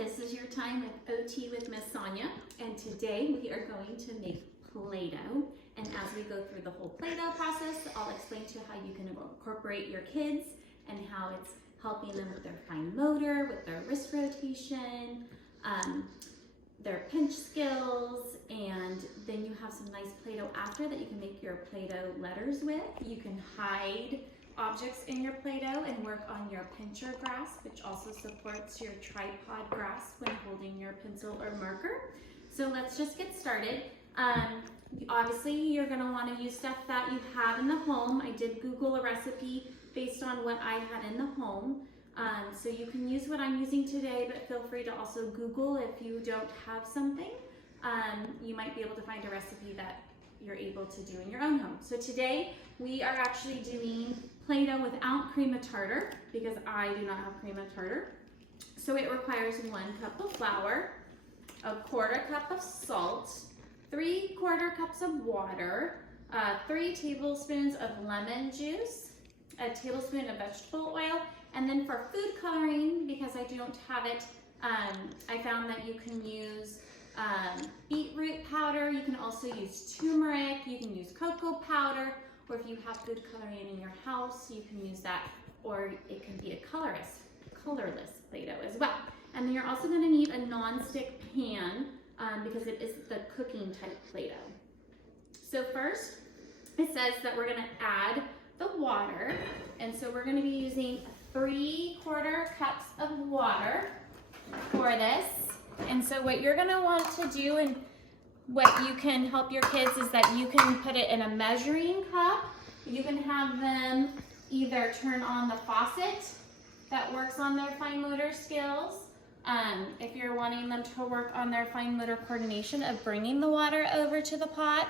This is your time with OT with Miss Sonia, and today we are going to make Play-Doh. And as we go through the whole Play-Doh process, I'll explain to you how you can incorporate your kids and how it's helping them with their fine motor, with their wrist rotation, their pinch skills, and then you have some nice Play-Doh after that you can make your Play-Doh letters with. You can hide objects in your Play-Doh and work on your pincher grasp, which also supports your tripod grasp when holding your pencil or marker. So let's just get started. Obviously, you're going to want to use stuff that you have in the home. I did Google a recipe based on what I had in the home. So you can use what I'm using today, but feel free to also Google if you don't have something. You might be able to find a recipe that you're able to do in your own home. So today we are actually doing Play-Doh without cream of tartar because I do not have cream of tartar. So it requires 1 cup of flour, 1/4 cup of salt, 3/4 cups of water, 3 tablespoons of lemon juice, a tablespoon of vegetable oil, and then for food coloring, because I don't have it, I found that you can use beetroot powder, you can also use turmeric, you can use cocoa powder, or if you have food coloring in your house, you can use that, or it can be a colorless Play-Doh as well. And then you're also going to need a non-stick pan because it is the cooking type Play-Doh. So first, it says that we're going to add the water, and so we're going to be using 3/4 cups of water for this. And so what you're going to want to do, and what you can help your kids, is that you can put it in a measuring cup. You can have them either turn on the faucet that works on their fine motor skills. If you're wanting them to work on their fine motor coordination of bringing the water over to the pot,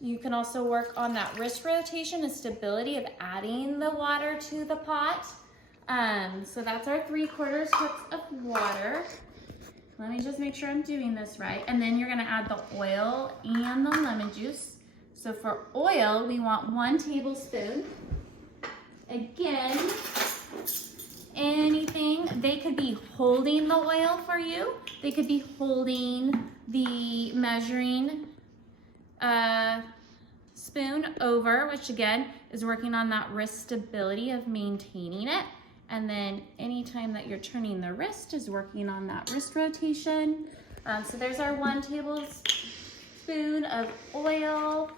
you can also work on that wrist rotation and stability of adding the water to the pot. So that's our 3/4 cups of water. Let me just make sure I'm doing this right. And then you're gonna add the oil and the lemon juice. So for oil, we want 1 tablespoon. Again, anything, they could be holding the oil for you. They could be holding the measuring spoon over, which again is working on that wrist stability of maintaining it. And then anytime that you're turning the wrist is working on that wrist rotation. So there's our 1 tablespoon of oil.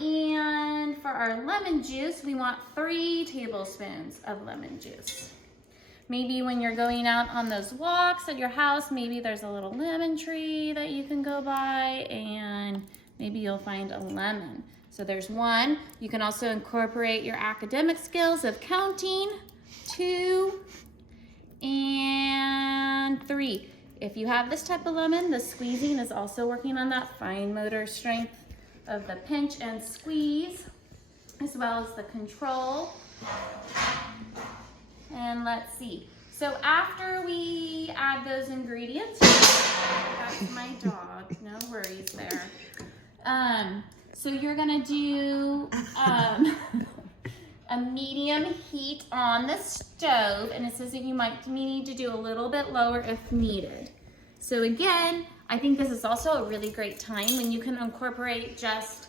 And for our lemon juice, we want 3 tablespoons of lemon juice. Maybe when you're going out on those walks at your house, maybe there's a little lemon tree that you can go by, and maybe you'll find a lemon. So there's 1. You can also incorporate your academic skills of counting. 2 and 3. If you have this type of lemon, the squeezing is also working on that fine motor strength of the pinch and squeeze, as well as the control. And let's see. So after we add those ingredients, that's my dog, no worries there. So you're gonna do a medium heat on the stove, and it says that you might need to do a little bit lower if needed. So again, I think this is also a really great time when you can incorporate just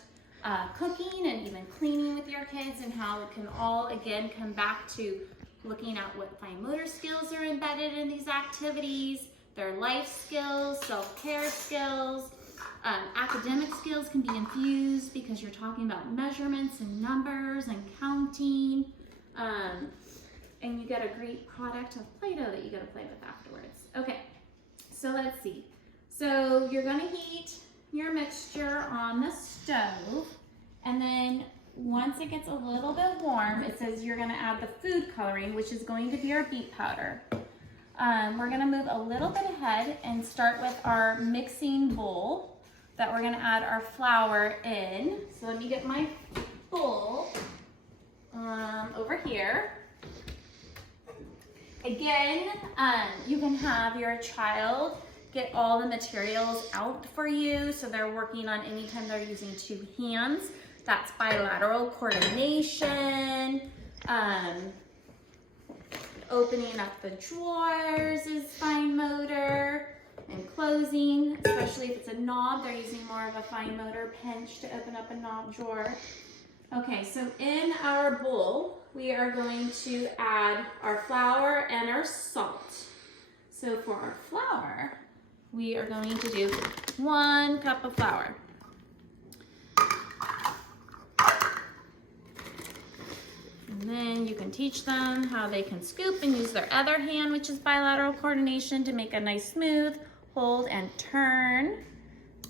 cooking and even cleaning with your kids, and how it can all again come back to looking at what fine motor skills are embedded in these activities, their life skills, self-care skills. Academic skills can be infused because you're talking about measurements and numbers and counting, and you get a great product of Play-Doh that you get to play with afterwards. Okay, so let's see. So you're going to heat your mixture on the stove, and then once it gets a little bit warm, it says you're going to add the food coloring, which is going to be our beet powder. We're going to move a little bit ahead and start with our mixing bowl that we're going to add our flour in. So let me get my bowl over here. Again, you can have your child get all the materials out for you, so they're working on anytime they're using 2 hands. That's bilateral coordination. Opening up the drawers is fine motor. closing, especially if it's a knob. They're using more of a fine motor pinch to open up a knob drawer. Okay, so in our bowl, we are going to add our flour and our salt. So for our flour, we are going to do 1 cup of flour. And then you can teach them how they can scoop and use their other hand, which is bilateral coordination, to make a nice smooth hold and turn.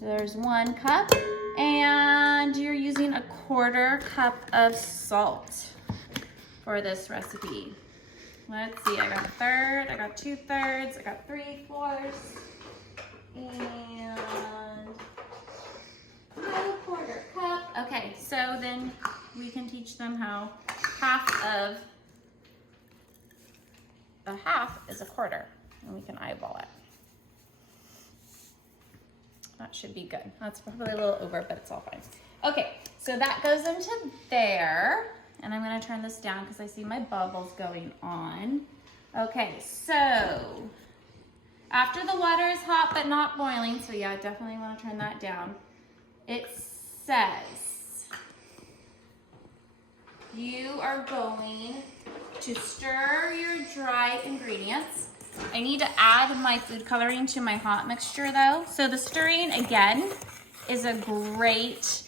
There's 1 cup, and you're using 1/4 cup of salt for this recipe. Let's see, I got 1/3, I got 2/3, I got 3/4, and 1/4 cup. Okay, so then we can teach them how half of a half is 1/4, and we can eyeball it. That should be good. That's probably a little over, but it's all fine. Okay, so that goes into there, and I'm gonna turn this down because I see my bubbles going on. Okay, so after the water is hot but not boiling, so yeah, definitely wanna turn that down. It says you are going to stir your dry ingredients. I need to add my food coloring to my hot mixture though. So the stirring, again, is a great,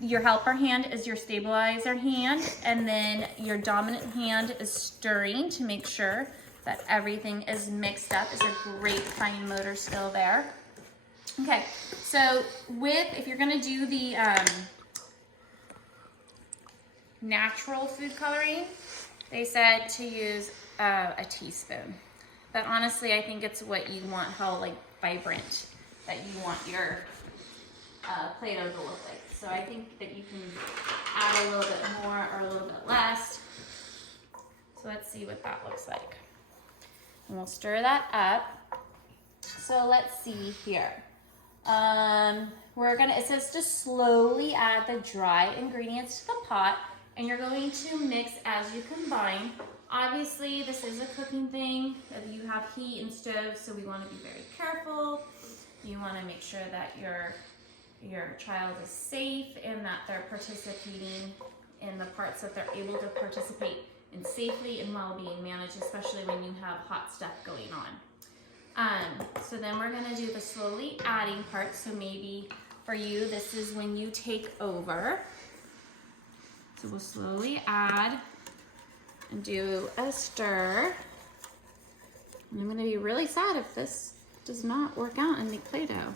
your helper hand is your stabilizer hand, and then your dominant hand is stirring to make sure that everything is mixed up. It's a great fine motor skill there. Okay, so if you're gonna do the natural food coloring, they said to use a teaspoon. But honestly, I think it's what you want, how like vibrant that you want your Play-Doh to look like. So I think that you can add a little bit more or a little bit less. So let's see what that looks like. And we'll stir that up. So let's see here. It says to slowly add the dry ingredients to the pot, and you're going to mix as you combine. Obviously, this is a cooking thing. You have heat and stove, so we want to be very careful. You want to make sure that your child is safe and that they're participating in the parts that they're able to participate in safely and while being managed, especially when you have hot stuff going on. So then we're gonna do the slowly adding part. So maybe for you, this is when you take over. So we'll slowly add and do a stir. And I'm gonna be really sad if this does not work out and make Play-Doh.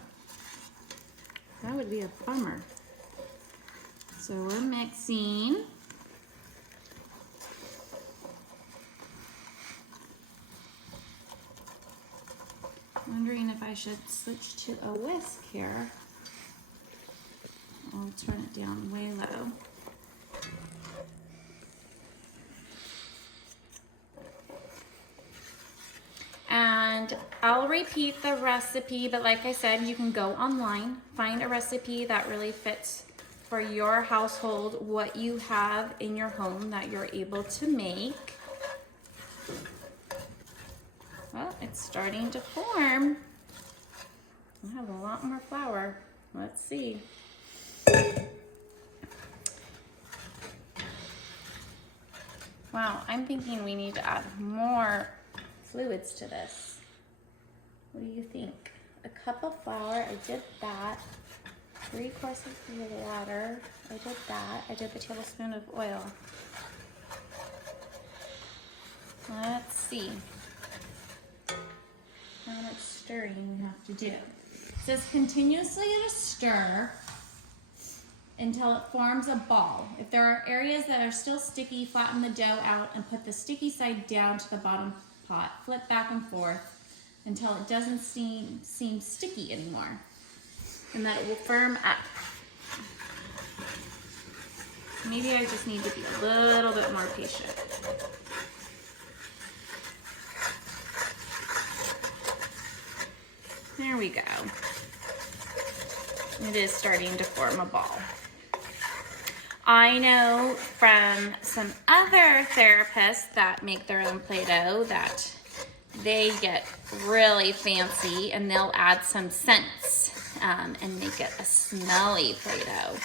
That would be a bummer. So we're mixing. Wondering if I should switch to a whisk here. I'll turn it down way low. And I'll repeat the recipe, but like I said, you can go online, find a recipe that really fits for your household, what you have in your home that you're able to make. Well, it's starting to form. I have a lot more flour. Let's see. Wow, I'm thinking we need to add more fluids to this. What do you think? A cup of flour, I did that. 3/4 of water, I did that. I did the tablespoon of oil. Let's see how much stirring we have to do. It says continuously to stir until it forms a ball. If there are areas that are still sticky, flatten the dough out and put the sticky side down to the bottom pot. Flip back and forth until it doesn't seem sticky anymore, and that it will firm up. Maybe I just need to be a little bit more patient. There we go. It is starting to form a ball. I know from some other therapists that make their own Play-Doh that they get really fancy, and they'll add some scents and make it a smelly Play-Doh,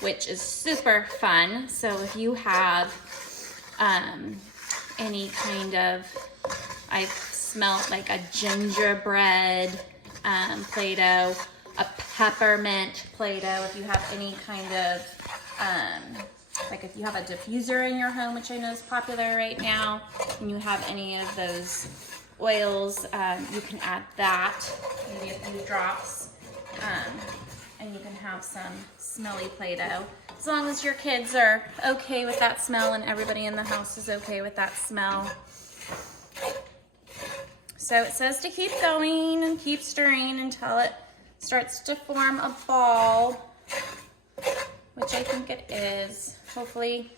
which is super fun. So if you have any kind of, I've smelled like a gingerbread Play-Doh, a peppermint Play-Doh, if you have any kind of, like if you have a diffuser in your home, which I know is popular right now, and you have any of those oils, you can add that, maybe a few drops, and you can have some smelly Play-Doh. As long as your kids are okay with that smell and everybody in the house is okay with that smell. So it says to keep going and keep stirring until it starts to form a ball, which I think it is. Hopefully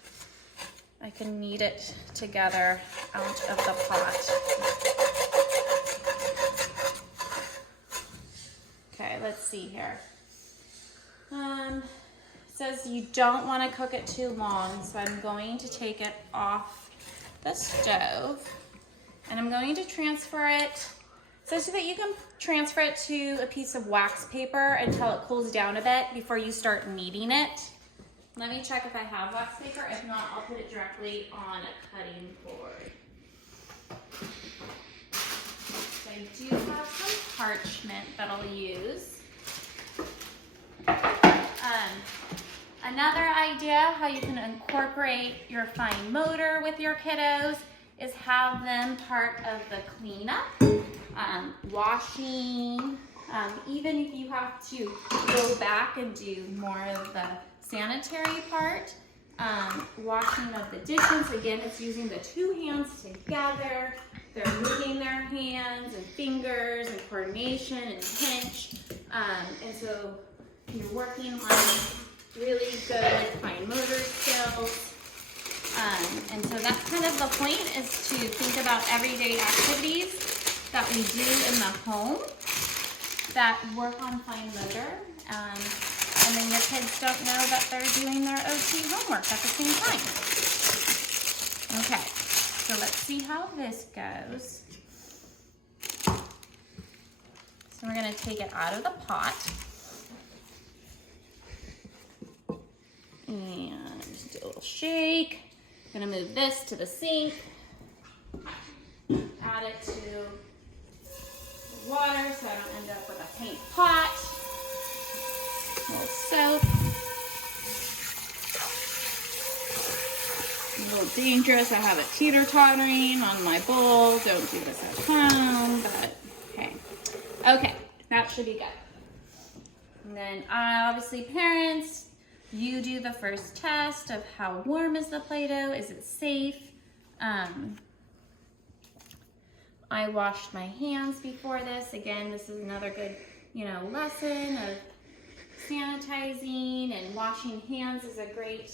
I can knead it together out of the pot. Okay, let's see here. It says you don't want to cook it too long, so I'm going to take it off the stove and I'm going to transfer it so that you can transfer it to a piece of wax paper until it cools down a bit before you start kneading it. Let me check if I have wax paper. If not, I'll put it directly on a cutting board. So I do have some parchment that I'll use. Another idea how you can incorporate your fine motor with your kiddos is have them part of the cleanup, washing, even if you have to go back and do more of the sanitary part, washing of the dishes. Again, it's using the two hands together. They're moving their hands and fingers and coordination and pinch. And so you're working on really good fine motor skills. And so that's kind of the point, is to think about everyday activities that we do in the home that work on fine motor. And then your kids don't know that they're doing their OT homework at the same time. Okay, so let's see how this goes. So we're gonna take it out of the pot. And just do a little shake. I'm gonna move this to the sink. Add it to the water so I don't end up with a pink pot. A little soap. A little dangerous. I have it teeter-tottering on my bowl. Don't do this at home, but hey. Okay, that should be good. And then obviously parents, you do the first test of how warm is the Play-Doh, is it safe? I washed my hands before this. Again, this is another good, lesson of sanitizing, and washing hands is a great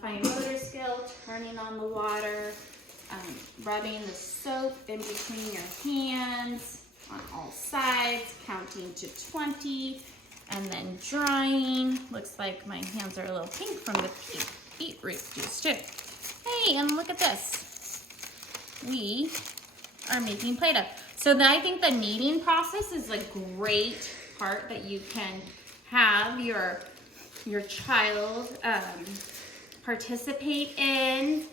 fine motor skill. Turning on the water, rubbing the soap in between your hands on all sides, counting to 20. And then drying. Looks like my hands are a little pink from the beetroot juice too. Hey, and look at this. We are making Play-Doh. So I think the kneading process is a great part that you can have your child participate in.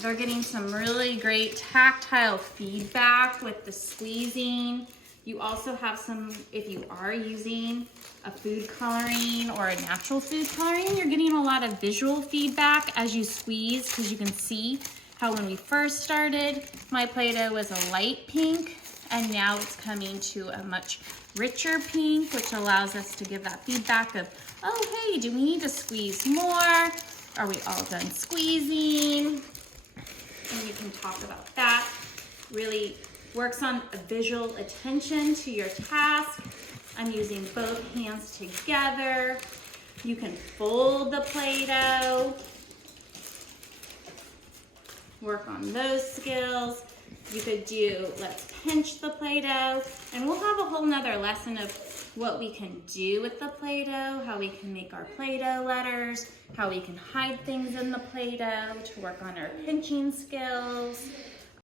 They're getting some really great tactile feedback with the squeezing. You also have some, if you are using a food coloring or a natural food coloring, you're getting a lot of visual feedback as you squeeze, because you can see how when we first started, my Play-Doh was a light pink, and now it's coming to a much richer pink, which allows us to give that feedback of, oh, hey, do we need to squeeze more? Are we all done squeezing? And you can talk about that. Really works on a visual attention to your task. I'm using both hands together. You can fold the Play-Doh. Work on those skills. You could do, let's pinch the Play-Doh. And we'll have a whole nother lesson of what we can do with the Play-Doh, how we can make our Play-Doh letters, how we can hide things in the Play-Doh to work on our pinching skills.